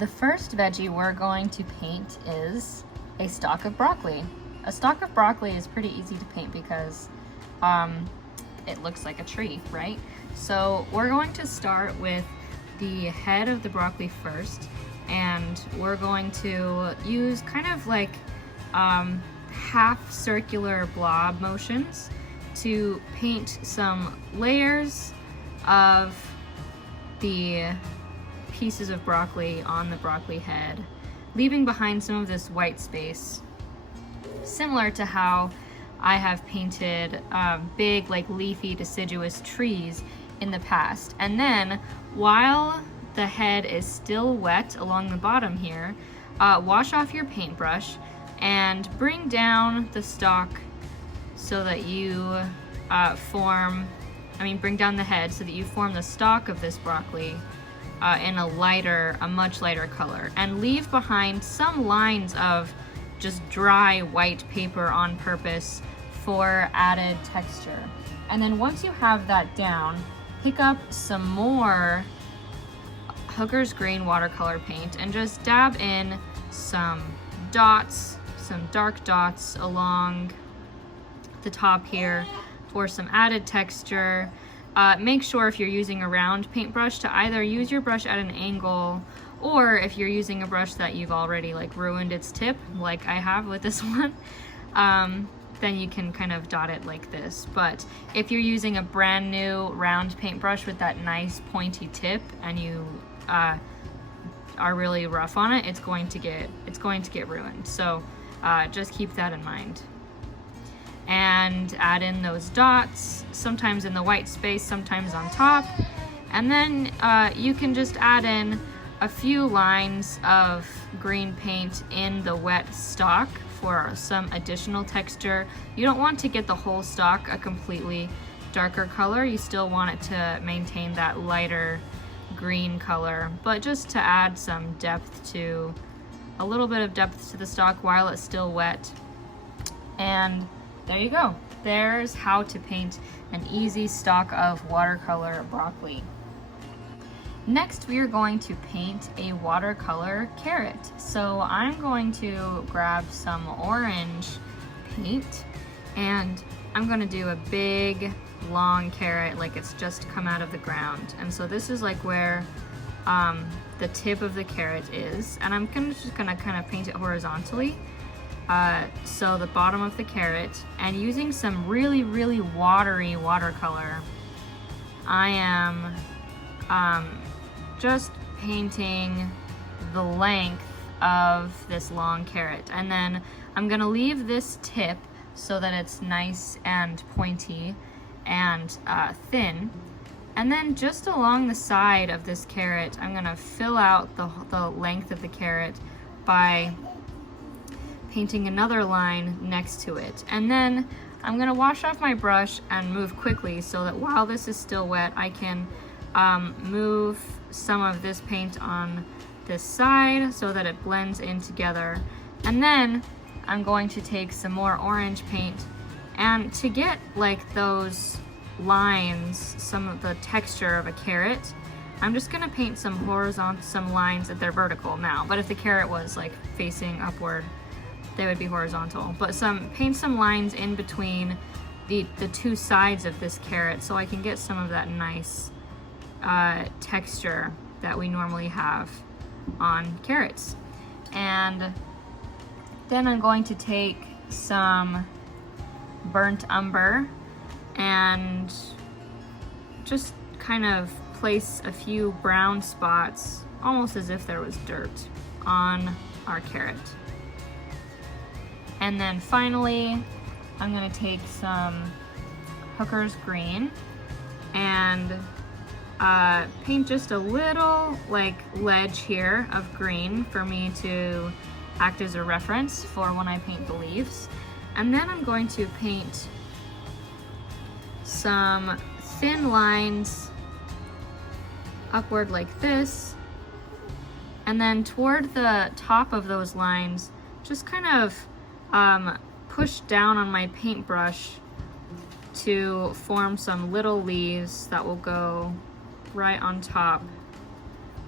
The first veggie we're going to paint is a stalk of broccoli. A stalk of broccoli is pretty easy to paint because it looks like a tree, right? So we're going to start with the head of the broccoli first, and we're going to use kind of like half circular blob motions to paint some layers of the pieces of broccoli on the broccoli head, leaving behind some of this white space, similar to how I have painted big, like leafy, deciduous trees in the past. And then, while the head is still wet along the bottom here, wash off your paintbrush and bring down the stalk so that you bring down the head so that you form the stalk of this broccoli in a much lighter color, and leave behind some lines of just dry white paper on purpose for added texture. And then once you have that down, pick up some more Hooker's Green watercolor paint and just dab in some dots, some dark dots along the top here for some added texture. Make sure if you're using a round paintbrush to either use your brush at an angle, or if you're using a brush that you've already like ruined its tip, like I have with this one, then you can kind of dot it like this. But if you're using a brand new round paintbrush with that nice pointy tip and you are really rough on it, it's going to get ruined. So just keep that in mind. And add in those dots, sometimes in the white space, sometimes on top. And then you can just add in a few lines of green paint in the wet stalk for some additional texture. You don't want to get the whole stalk a completely darker color. You still want it to maintain that lighter green color, but just to add some depth to, a little bit of depth to the stalk while it's still wet. And there you go. There's how to paint an easy stalk of watercolor broccoli. Next, we are going to paint a watercolor carrot. So I'm going to grab some orange paint and I'm going to do a big long carrot like it's just come out of the ground. And so this is like where the tip of the carrot is, and I'm just gonna kind of paint it horizontally. So the bottom of the carrot, and using some really, really watery watercolor, I am just painting the length of this long carrot. And then I'm gonna leave this tip so that it's nice and pointy and thin. And then just along the side of this carrot, I'm gonna fill out the length of the carrot by painting another line next to it. And then I'm gonna wash off my brush and move quickly so that while this is still wet, I can move some of this paint on this side so that it blends in together. And then I'm going to take some more orange paint, and to get like those lines, some of the texture of a carrot, I'm just gonna paint some lines that they're vertical now, but if the carrot was like facing upward, they would be horizontal. But paint some lines in between the two sides of this carrot so I can get some of that nice texture that we normally have on carrots. And then I'm going to take some burnt umber and just kind of place a few brown spots, almost as if there was dirt, on our carrot. And then finally, I'm gonna take some Hooker's Green and paint just a little like ledge here of green for me to act as a reference for when I paint the leaves. And then I'm going to paint some thin lines upward like this, and then toward the top of those lines, just kind of push down on my paintbrush to form some little leaves that will go right on top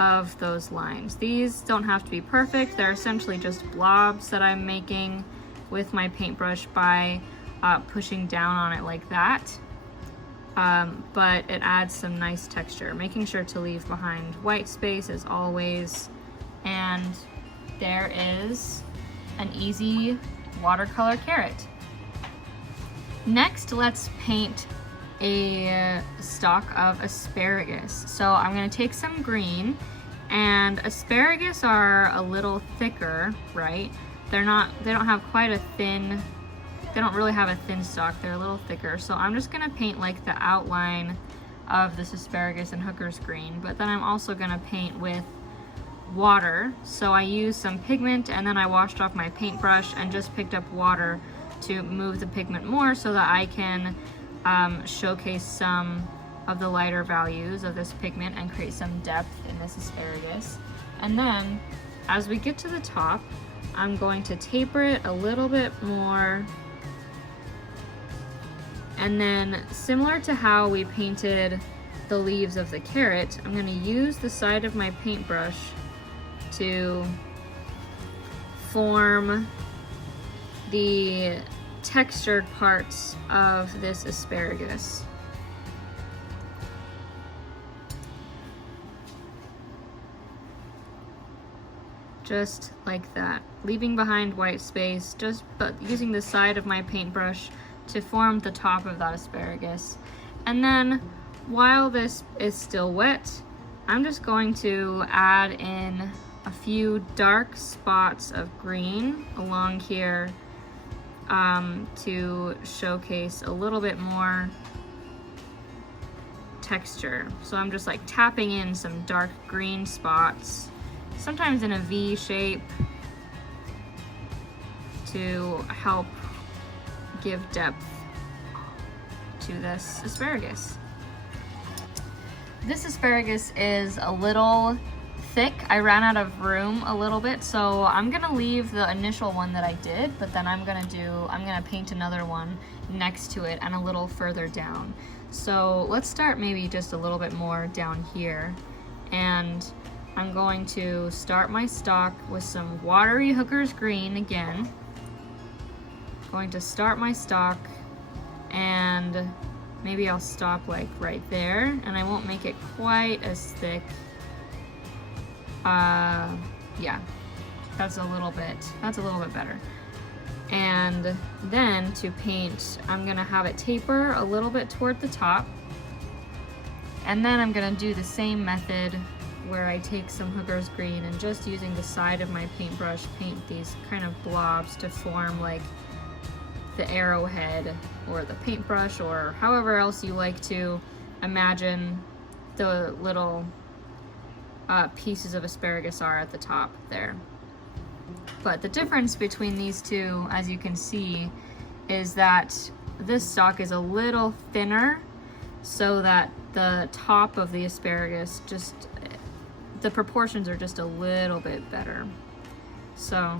of those lines. These don't have to be perfect. They're essentially just blobs that I'm making with my paintbrush by pushing down on it like that. But it adds some nice texture, making sure to leave behind white space as always. And there is an easy watercolor carrot. Next, let's paint a stalk of asparagus. So I'm going to take some green, and asparagus are a little thicker, right? They don't have quite a thin, they don't really have a thin stalk, they're a little thicker. So I'm just going to paint like the outline of this asparagus in hooker's green, but then I'm also going to paint with water. So I used some pigment and then I washed off my paintbrush and just picked up water to move the pigment more so that I can showcase some of the lighter values of this pigment and create some depth in this asparagus. And then as we get to the top, I'm going to taper it a little bit more. And then similar to how we painted the leaves of the carrot, I'm going to use the side of my paintbrush to form the textured parts of this asparagus. Just like that, leaving behind white space, but using the side of my paintbrush to form the top of that asparagus. And then while this is still wet, I'm just going to add in a few dark spots of green along here to showcase a little bit more texture. So I'm just like tapping in some dark green spots, sometimes in a V shape, to help give depth to this asparagus. This asparagus is a little thick. I ran out of room a little bit, so I'm gonna leave the initial one that I did, but then I'm gonna paint another one next to it and a little further down. So let's start maybe just a little bit more down here, and I'm going to start my stalk with some watery hooker's green again. Going to start my stalk, and maybe I'll stop like right there, and I won't make it quite as thick. Yeah, that's a little bit better. And then to paint, I'm gonna have it taper a little bit toward the top, and then I'm gonna do the same method where I take some hooker's green and just using the side of my paintbrush paint these kind of blobs to form like the arrowhead or the paintbrush, or however else you like to imagine the little pieces of asparagus are at the top there. But the difference between these two, as you can see, is that this stalk is a little thinner, so that the top of the asparagus, just the proportions are just a little bit better. So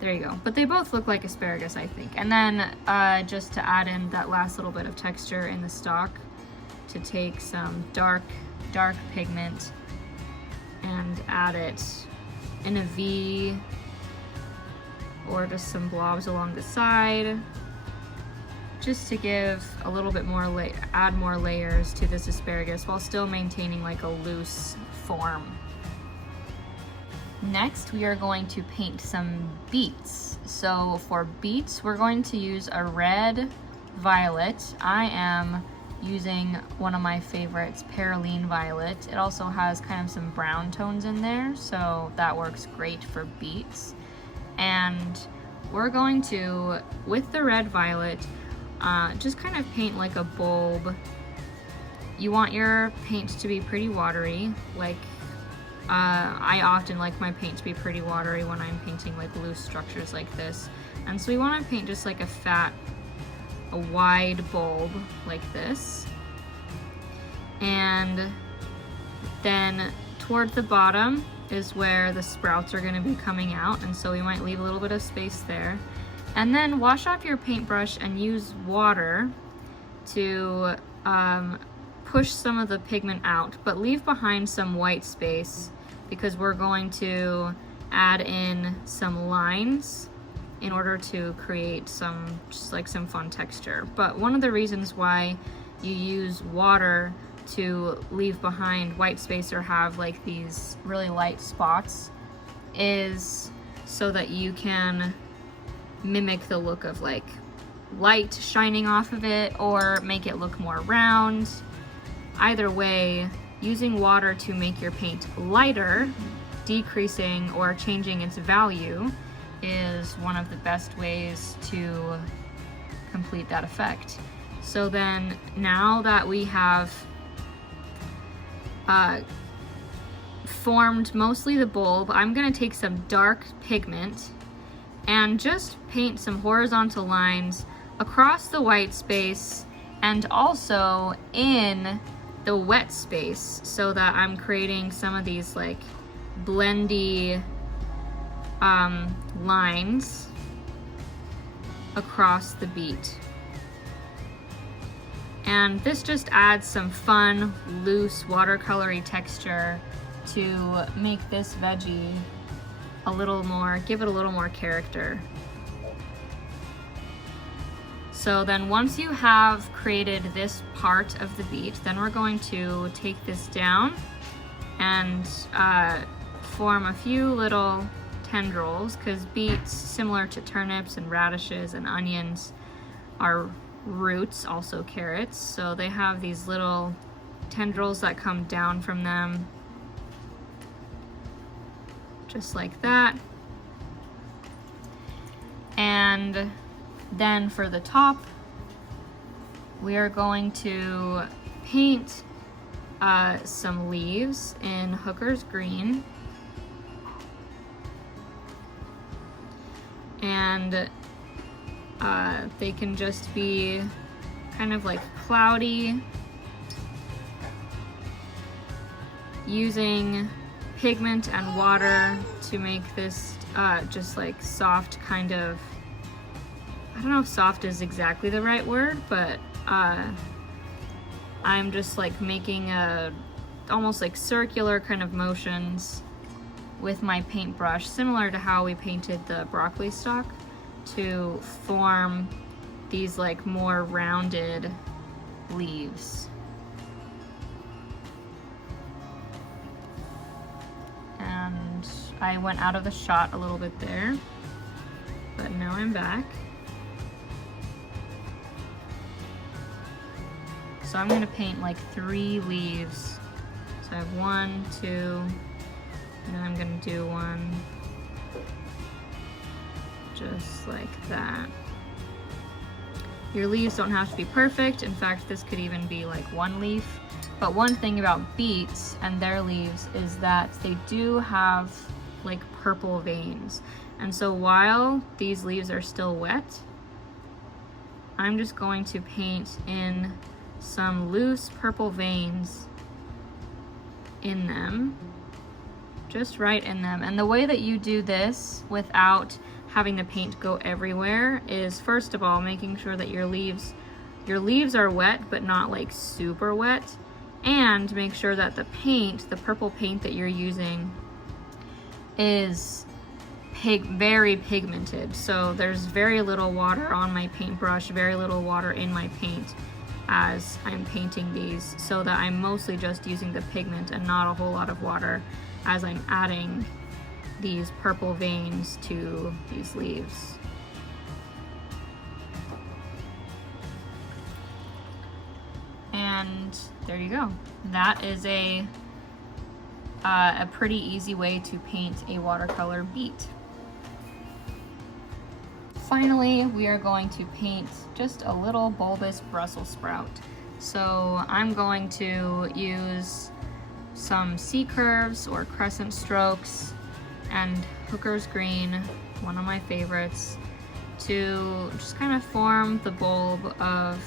there you go. But they both look like asparagus, I think. And then just to add in that last little bit of texture in the stalk, to take some dark pigment and add it in a V, or just some blobs along the side, just to give a little bit more, add more layers to this asparagus while still maintaining like a loose form. Next, we are going to paint some beets. So for beets, we're going to use a red violet. I am using one of my favorites, Perylene Violet. It also has kind of some brown tones in there, so that works great for beets. And we're going to, with the red violet, just kind of paint like a bulb. You want your paint to be pretty watery, like I often like my paint to be pretty watery when I'm painting like loose structures like this. And so we want to paint just like a wide bulb like this. And then toward the bottom is where the sprouts are going to be coming out, and so we might leave a little bit of space there. And then wash off your paintbrush and use water to push some of the pigment out, but leave behind some white space because we're going to add in some lines in order to create some, just like some fun texture. But one of the reasons why you use water to leave behind white space or have like these really light spots is so that you can mimic the look of like light shining off of it or make it look more round. Either way, using water to make your paint lighter, decreasing or changing its value, is one of the best ways to complete that effect. So then now that we have formed mostly the bulb, I'm gonna take some dark pigment and just paint some horizontal lines across the white space and also in the wet space, so that I'm creating some of these like blendy lines across the beet. And this just adds some fun, loose, watercolory texture to make this veggie a little more, give it a little more character. So then once you have created this part of the beet, then we're going to take this down and form a few little tendrils, because beets, similar to turnips and radishes and onions, are roots, also carrots. So they have these little tendrils that come down from them, just like that. And then for the top, we are going to paint some leaves in Hooker's Green. And they can just be kind of like cloudy, using pigment and water to make this just like soft kind of, I don't know if soft is exactly the right word, but I'm just like making a almost like circular kind of motions with my paintbrush, similar to how we painted the broccoli stalk, to form these like more rounded leaves. And I went out of the shot a little bit there, but now I'm back. So I'm gonna paint like 3 leaves. So I have 1, 2, and then I'm gonna do 1 just like that. Your leaves don't have to be perfect. In fact, this could even be like 1 leaf. But one thing about beets and their leaves is that they do have like purple veins. And so while these leaves are still wet, I'm just going to paint in some loose purple veins in them, just right in them. And the way that you do this without having the paint go everywhere is, first of all, making sure that your leaves are wet but not like super wet, and make sure that the paint, the purple paint that you're using, is very pigmented. So there's very little water on my paintbrush, very little water in my paint as I'm painting these, so that I'm mostly just using the pigment and not a whole lot of water as I'm adding these purple veins to these leaves. And there you go. That is a pretty easy way to paint a watercolor beet. Finally, we are going to paint just a little bulbous Brussels sprout. So I'm going to use some C-curves or crescent strokes and Hooker's Green, one of my favorites, to just kind of form the bulb of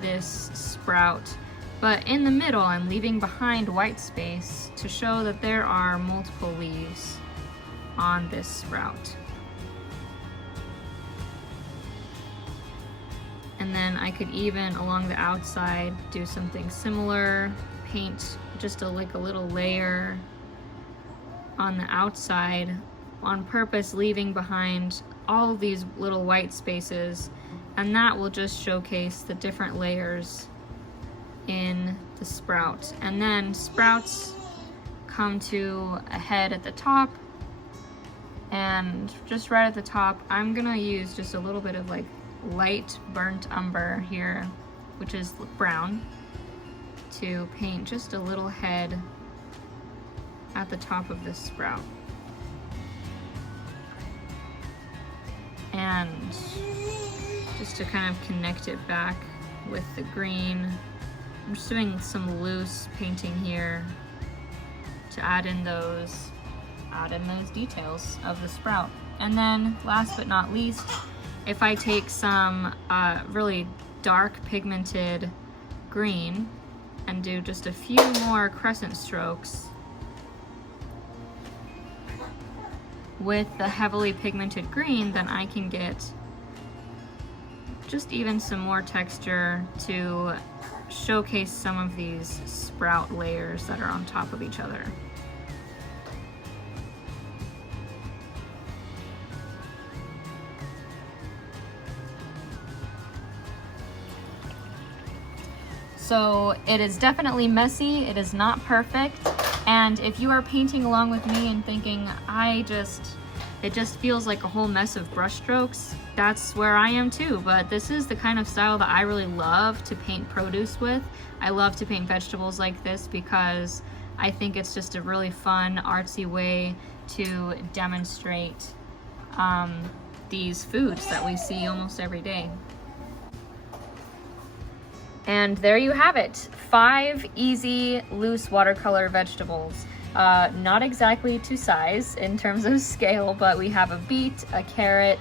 this sprout. But in the middle, I'm leaving behind white space to show that there are multiple leaves on this sprout. And And then I could even along the outside do something similar, paint just like a little layer on the outside on purpose, leaving behind all of these little white spaces, and that will just showcase the different layers in the sprout. And then sprouts come to a head at the top, and just right at the top I'm gonna use just a little bit of like light burnt umber here, which is brown, to paint just a little head at the top of this sprout. And just to kind of connect it back with the green, I'm just doing some loose painting here to add in those details of the sprout. And then last but not least, if I take some really dark pigmented green and do just a few more crescent strokes with the heavily pigmented green, then I can get just even some more texture to showcase some of these sprout layers that are on top of each other. So it is definitely messy, it is not perfect, and if you are painting along with me and thinking, it just feels like a whole mess of brush strokes, that's where I am too. But this is the kind of style that I really love to paint produce with. I love to paint vegetables like this because I think it's just a really fun, artsy way to demonstrate these foods that we see almost every day. And there you have it, 5 easy loose watercolor vegetables. Not exactly to size in terms of scale, but we have a beet, a carrot,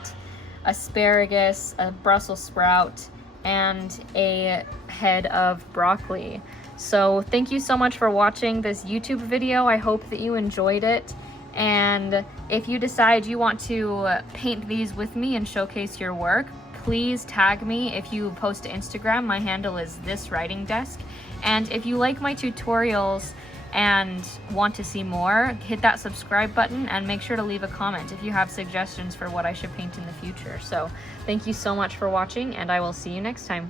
asparagus, a Brussels sprout, and a head of broccoli. So thank you so much for watching this YouTube video. I hope that you enjoyed it. And if you decide you want to paint these with me and showcase your work, please tag me. If you post to Instagram, my handle is thiswritingdesk. And if you like my tutorials and want to see more, hit that subscribe button and make sure to leave a comment if you have suggestions for what I should paint in the future. So thank you so much for watching, and I will see you next time.